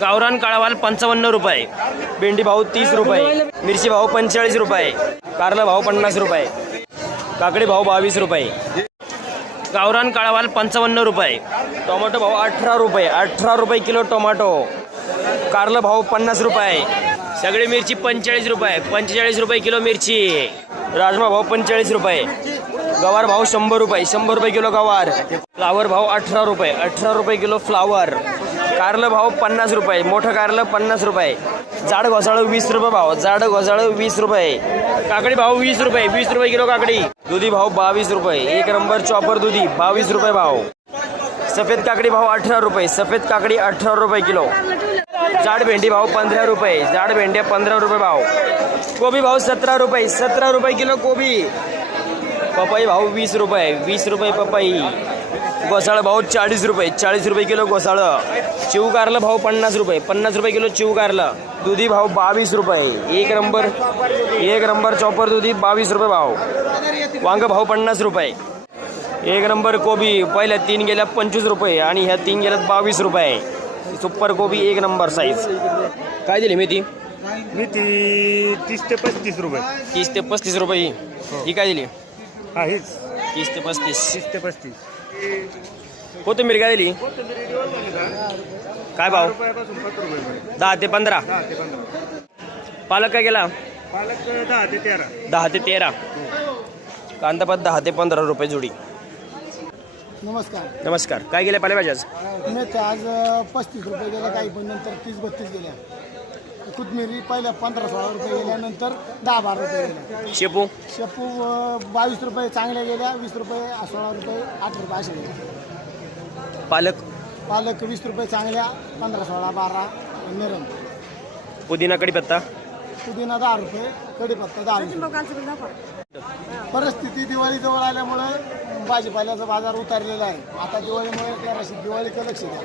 गावरान काळावाल पंचावन्न रुपये. भेंडी भाऊ तीस रुपये. मिरची भाऊ पंचेचाळीस रुपये. कारला भाऊ पन्नास रुपये. काकडी भाऊ बावीस रुपये. गावरान काळावाल पंचावन्न रुपये. टोमॅटो भाऊ अठरा रुपये. अठरा रुपये किलो टोमॅटो. कारलं भाऊ पन्नास रुपये. सगळी मिरची पंचेचाळीस रुपये. पंचेचाळीस रुपये किलो मिरची. राजमा भाऊ पंचेचाळीस रुपये. गवार भाऊ शंभर रुपये. शंभर रुपये किलो गवार. फ्लावर भाऊ अठरा रुपये. अठरा रुपये किलो फ्लावर. कारलं भाव पन्नास रुपये, मोठं कारलं पन्नास रुपये. जाड घोसाळं वीस रुपये भाव जाड घोसाळं वीस रुपये. काकडी भाव वीस रुपये वीस रुपये किलो काकडी. दुधी भाव बावीस रुपये, एक नंबर चॉपर दुधी, बावीस रुपये भाव सफ़ेद काकडी भाव अठरा रुपये, सफ़ेद काकडी अठरा रुपये किलो. जाड भेंडी भाव पंधरा रुपये, जाड भेंड्या पंधरा रुपये भाव कोबी भाव सतरा रुपये सतरा रुपये किलो कोबी. पपई भाव वीस रुपये वीस रुपये पपई. घोसाळं भाव चाळीस रुपये चाळीस रुपये किलो घोसाळं. चिव कारलं भाव पन्नास रुपये पन्नास रुपये किलो चिव कारलं दुधी भाव बावीस रुपये एक नंबर एक नंबर चॉपर दुधी बावीस रुपये भाव. वांग भाव पन्नास रुपये. एक नंबर कोबी पहिल्या तीन गेल्या पंचवीस रुपये आणि ह्या तीन गेल्यात बावीस रुपये. सुपर कोबी एक नंबर साईज काय दिली मेथी? मेथी तीस ते पस्तीस रुपये. तीस ते पस्तीस रुपये ही. काय दिली? हा तीस ते पस्तीस. तीस ते पस्तीस. कोथिंबीर काय दिली? काय भाव? दहा ते पंधरा? पालक काय गेला पालक दहा ते तेरा. दहा ते तेरा. कांदापात दहा ते पंधरा रुपये जोडी. नमस्कार. नमस्कार. काय गेले पालेभाजी आज? पस्तीस रुपये गेल्या काही पण नंतर तीस बत्तीस गेल्या. कोथमिरी पहिल्या पंधरा सोळा रुपये गेल्या नंतर दहा बारा रुपये गेल्या शेपू? शेपू अं, बावीस रुपये चांगल्या गेल्या वीस रुपये सोळा रुपये आठ रुपये अशा गेल्या पालक? पालक वीस रुपये चांगल्या पंधरा सोळा बारा नरम पुदिना कढीपत्ता पुदिना दहा रुपये कढीपत्ता दहा रुपये. परिस्थिती दिवाळी जवळ आल्यामुळे भाजीपाल्याचा बाजार उतारलेला आहे. आता दिवाळीमुळे जराशी दिवाळीचं लक्ष द्या.